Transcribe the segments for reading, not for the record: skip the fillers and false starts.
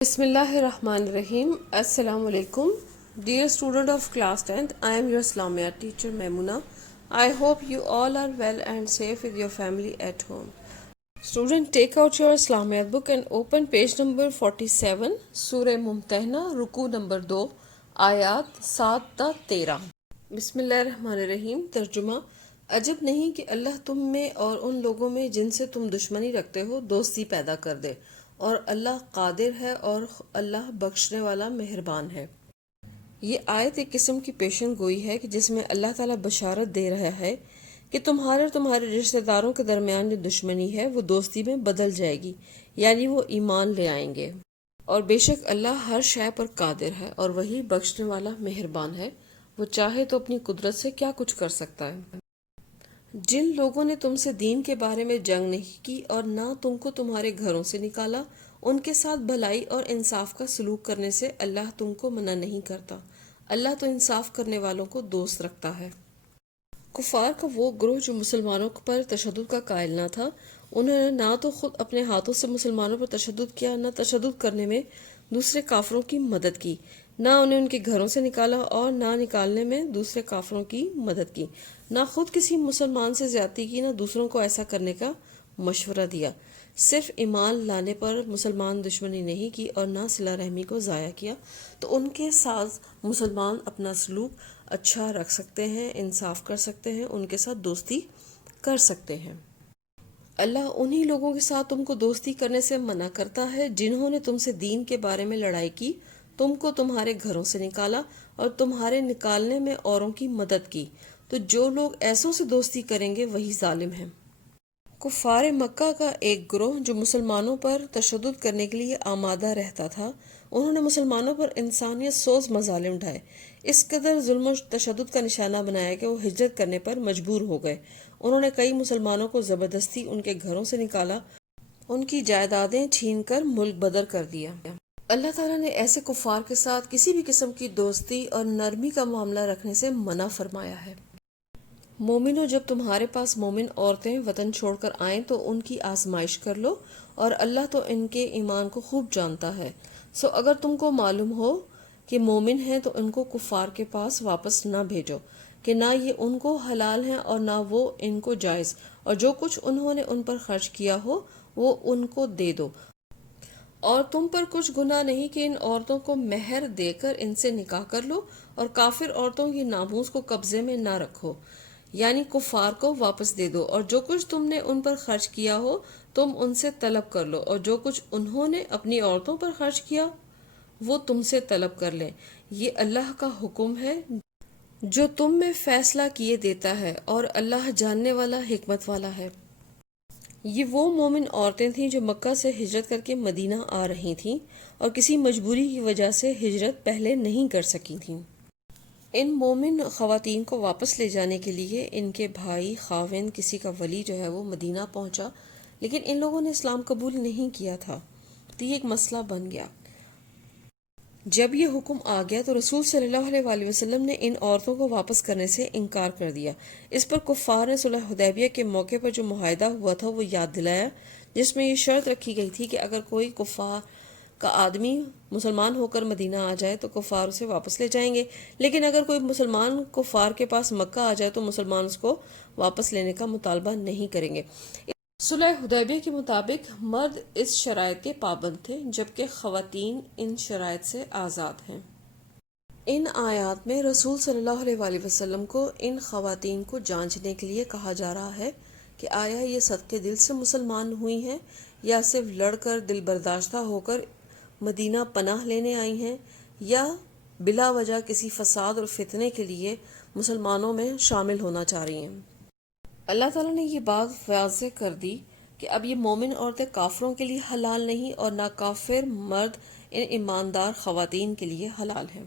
بسم اللہ الرحمن الرحیم. السلام علیکم. Dear student of class 10th, I am your Islamiyat teacher Maimuna. I hope you all are well and safe with your family at home. Student, take out your Islamiyat book and open page number 47, Surah Mumtahina, رکوع number 2, آیات 7 تا 13. بسم اللہ الرحمن الرحیم. ترجمہ: عجب نہیں کہ اللہ تم میں اور ان لوگوں میں جن سے تم دشمنی رکھتے ہو دوستی پیدا کر دے، اور اللہ قادر ہے اور اللہ بخشنے والا مہربان ہے. یہ آیت ایک قسم کی پیشن گوئی ہے کہ جس میں اللہ تعالیٰ بشارت دے رہا ہے کہ تمہارے اور تمہارے رشتہ داروں کے درمیان جو دشمنی ہے وہ دوستی میں بدل جائے گی، یعنی وہ ایمان لے آئیں گے. اور بے شک اللہ ہر شے پر قادر ہے اور وہی بخشنے والا مہربان ہے. وہ چاہے تو اپنی قدرت سے کیا کچھ کر سکتا ہے. جن لوگوں نے تم سے دین کے بارے میں جنگ نہیں کی اور نہ تم کو تمہارے گھروں سے نکالا، ان کے ساتھ بھلائی اور انصاف کا سلوک کرنے سے اللہ تم کو منع نہیں کرتا. اللہ تو انصاف کرنے والوں کو دوست رکھتا ہے. کفار کا وہ گروہ جو مسلمانوں پر تشدد کا قائل نہ تھا، انہوں نے نہ تو خود اپنے ہاتھوں سے مسلمانوں پر تشدد کیا، نہ تشدد کرنے میں دوسرے کافروں کی مدد کی، نہ انہیں ان کے گھروں سے نکالا اور نہ نکالنے میں دوسرے کافروں کی مدد کی، نہ خود کسی مسلمان سے زیادتی کی، نہ دوسروں کو ایسا کرنے کا مشورہ دیا. صرف ایمان لانے پر مسلمان دشمنی نہیں کی اور نہ صلہ رحمی کو ضائع کیا. تو ان کے ساتھ مسلمان اپنا سلوک اچھا رکھ سکتے ہیں، انصاف کر سکتے ہیں، ان کے ساتھ دوستی کر سکتے ہیں. اللہ انہی لوگوں کے ساتھ تم کو دوستی کرنے سے منع کرتا ہے جنہوں نے تم سے دین کے بارے میں لڑائی کی، تم کو تمہارے گھروں سے نکالا اور تمہارے نکالنے میں اوروں کی مدد کی. تو جو لوگ ایسوں سے دوستی کریں گے وہی ظالم ہیں. کفار مکہ کا ایک گروہ جو مسلمانوں پر تشدد کرنے کے لیے آمادہ رہتا تھا، انہوں نے مسلمانوں پر انسانیت سوز مظالم ڈھائے، اس قدر ظلم و تشدد کا نشانہ بنایا کہ وہ ہجرت کرنے پر مجبور ہو گئے. انہوں نے کئی مسلمانوں کو زبردستی ان کے گھروں سے نکالا، ان کی جائیدادیں چھین کر ملک بدر کر دیا. اللہ تعالیٰ نے ایسے کفار کے ساتھ کسی بھی قسم کی دوستی اور نرمی کا معاملہ رکھنے سے منع فرمایا ہے. مومنو، جب تمہارے پاس مومن عورتیں وطن چھوڑ کر آئیں تو ان کی آزمائش کر لو، اور اللہ تو ان کے ایمان کو خوب جانتا ہے. سو اگر تم کو معلوم ہو کہ مومن ہیں تو ان کو کفار کے پاس واپس نہ بھیجو کہ نہ یہ ان کو حلال ہیں اور نہ وہ ان کو جائز، اور جو کچھ انہوں نے ان پر خرچ کیا ہو وہ ان کو دے دو. اور تم پر کچھ گناہ نہیں کہ ان عورتوں کو مہر دے کر ان سے نکاح کر لو، اور کافر عورتوں کی ناموس کو قبضے میں نہ رکھو، یعنی کفار کو واپس دے دو. اور جو کچھ تم نے ان پر خرچ کیا ہو تم ان سے طلب کر لو، اور جو کچھ انہوں نے اپنی عورتوں پر خرچ کیا وہ تم سے طلب کر لیں. یہ اللہ کا حکم ہے جو تم میں فیصلہ کیے دیتا ہے، اور اللہ جاننے والا حکمت والا ہے. یہ وہ مومن عورتیں تھیں جو مکہ سے ہجرت کر کے مدینہ آ رہی تھیں اور کسی مجبوری کی وجہ سے ہجرت پہلے نہیں کر سکی تھیں. ان مومن خواتین کو واپس لے جانے کے لیے ان کے بھائی، خاوند، کسی کا ولی جو ہے وہ مدینہ پہنچا، لیکن ان لوگوں نے اسلام قبول نہیں کیا تھا. تو یہ ایک مسئلہ بن گیا. جب یہ حکم آ گیا تو رسول صلی اللہ علیہ وآلہ وسلم نے ان عورتوں کو واپس کرنے سے انکار کر دیا. اس پر کفار نے صلح حدیبیہ کے موقع پر جو معاہدہ ہوا تھا وہ یاد دلایا، جس میں یہ شرط رکھی گئی تھی کہ اگر کوئی کفار کا آدمی مسلمان ہو کر مدینہ آ جائے تو کفار اسے واپس لے جائیں گے، لیکن اگر کوئی مسلمان کفار کے پاس مکہ آ جائے تو مسلمان اس کو واپس لینے کا مطالبہ نہیں کریں گے. صلح حدیبیہ کے مطابق مرد اس شرائط کے پابند تھے، جبکہ خواتین ان شرائط سے آزاد ہیں. ان آیات میں رسول صلی اللہ علیہ وآلہ وسلم کو ان خواتین کو جانچنے کے لیے کہا جا رہا ہے کہ آیا یہ صدقے دل سے مسلمان ہوئی ہیں یا صرف لڑ کر دل برداشتہ ہو کر مدینہ پناہ لینے آئی ہیں، یا بلا وجہ کسی فساد اور فتنے کے لیے مسلمانوں میں شامل ہونا چاہ رہی ہیں. اللہ تعالیٰ نے یہ بات واضح کر دی کہ اب یہ مومن عورتیں کافروں کے لیے حلال نہیں اور نہ کافر مرد ان ایماندار خواتین کے لیے حلال ہیں.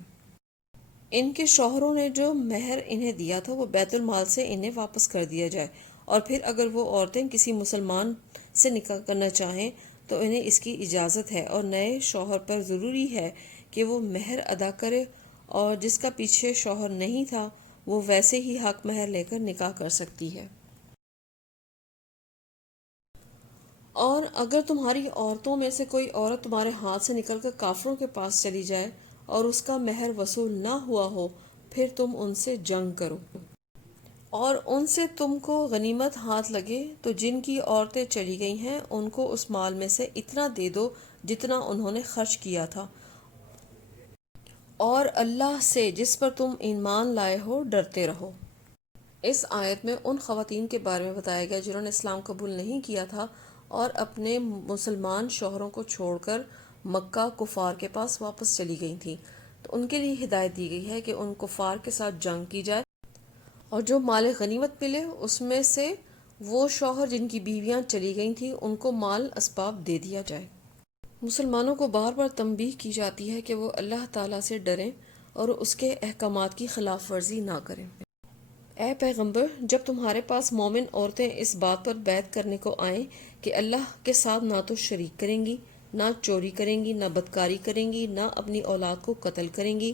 ان کے شوہروں نے جو مہر انہیں دیا تھا وہ بیت المال سے انہیں واپس کر دیا جائے، اور پھر اگر وہ عورتیں کسی مسلمان سے نکاح کرنا چاہیں تو انہیں اس کی اجازت ہے، اور نئے شوہر پر ضروری ہے کہ وہ مہر ادا کرے، اور جس کا پیچھے شوہر نہیں تھا وہ ویسے ہی حق مہر لے کر نکاح کر سکتی ہے. اور اگر تمہاری عورتوں میں سے کوئی عورت تمہارے ہاتھ سے نکل کر کافروں کے پاس چلی جائے اور اس کا مہر وصول نہ ہوا ہو، پھر تم ان سے جنگ کرو، اور ان سے تم کو غنیمت ہاتھ لگے تو جن کی عورتیں چلی گئی ہیں ان کو اس مال میں سے اتنا دے دو جتنا انہوں نے خرچ کیا تھا، اور اللہ سے جس پر تم ایمان لائے ہو ڈرتے رہو۔ اس آیت میں ان خواتین کے بارے میں بتایا گیا جنہوں نے اسلام قبول نہیں کیا تھا اور اپنے مسلمان شوہروں کو چھوڑ کر مکہ کفار کے پاس واپس چلی گئی تھیں، تو ان کے لیے ہدایت دی گئی ہے کہ ان کفار کے ساتھ جنگ کی جائے، اور جو مال غنیمت ملے اس میں سے وہ شوہر جن کی بیویاں چلی گئی تھیں ان کو مال اسباب دے دیا جائے۔ مسلمانوں کو بار بار تنبیہ کی جاتی ہے کہ وہ اللہ تعالیٰ سے ڈریں اور اس کے احکامات کی خلاف ورزی نہ کریں۔ اے پیغمبر، جب تمہارے پاس مومن عورتیں اس بات پر بیعت کرنے کو آئیں کہ اللہ کے ساتھ نہ تو شریک کریں گی، نہ چوری کریں گی، نہ بدکاری کریں گی، نہ اپنی اولاد کو قتل کریں گی،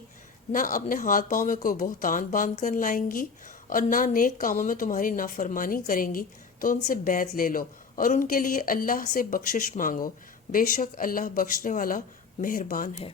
نہ اپنے ہاتھ پاؤں میں کوئی بہتان باندھ کر لائیں گی، اور نہ نیک کاموں میں تمہاری نافرمانی کریں گی، تو ان سے بیعت لے لو اور ان کے لیے اللہ سے بخشش مانگو، بے شک اللہ بخشنے والا مہربان ہے۔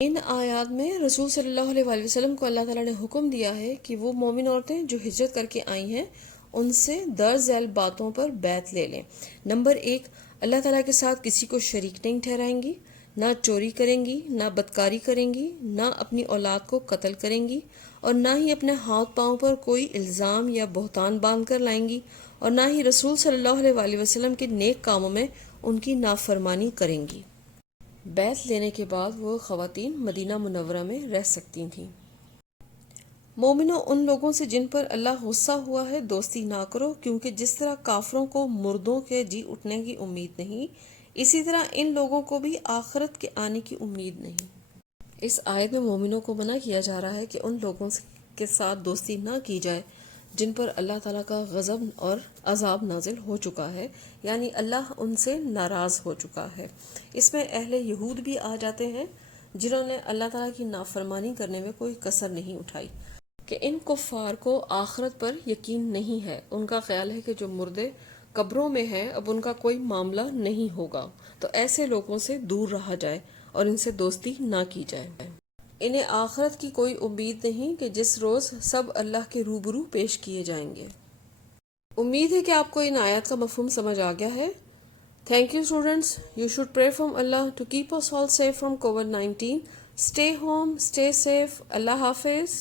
ان آیات میں رسول صلی اللہ علیہ وآلہ وسلم کو اللہ تعالیٰ نے حکم دیا ہے کہ وہ مومن عورتیں جو ہجرت کر کے آئی ہیں ان سے درج ذیل باتوں پر بیعت لے لیں۔ نمبر 1، اللہ تعالیٰ کے ساتھ کسی کو شریک نہیں ٹھہرائیں گی، نہ چوری کریں گی، نہ بدکاری کریں گی، نہ اپنی اولاد کو قتل کریں گی، اور نہ ہی اپنے ہاتھ پاؤں پر کوئی الزام یا بہتان باندھ کر لائیں گی، اور نہ ہی رسول صلی اللہ علیہ وآلہ وسلم کے نیک کاموں میں ان کی نافرمانی کریں گی۔ بیعت لینے کے بعد وہ خواتین مدینہ منورہ میں رہ سکتی تھیں۔ مومنوں، ان لوگوں سے جن پر اللہ غصہ ہوا ہے دوستی نہ کرو، کیونکہ جس طرح کافروں کو مردوں کے جی اٹھنے کی امید نہیں، اسی طرح ان لوگوں کو بھی آخرت کے آنے کی امید نہیں۔ اس آیت میں مومنوں کو منع کیا جا رہا ہے کہ ان لوگوں کے ساتھ دوستی نہ کی جائے جن پر اللہ تعالیٰ کا غضب اور عذاب نازل ہو چکا ہے، یعنی اللہ ان سے ناراض ہو چکا ہے۔ اس میں اہل یہود بھی آ جاتے ہیں جنہوں نے اللہ تعالیٰ کی نافرمانی کرنے میں کوئی کسر نہیں اٹھائی، کہ ان کفار کو آخرت پر یقین نہیں ہے، ان کا خیال ہے کہ جو مردے قبروں میں ہیں اب ان کا کوئی معاملہ نہیں ہوگا، تو ایسے لوگوں سے دور رہا جائے اور ان سے دوستی نہ کی جائے۔ انہیں آخرت کی کوئی امید نہیں کہ جس روز سب اللہ کے روبرو پیش کیے جائیں گے۔ امید ہے کہ آپ کو ان آیات کا مفہوم سمجھ آ گیا ہے۔ Thank you students. You should pray from Allah to keep us all safe from COVID-19. Stay home, stay safe. Allah Hafiz.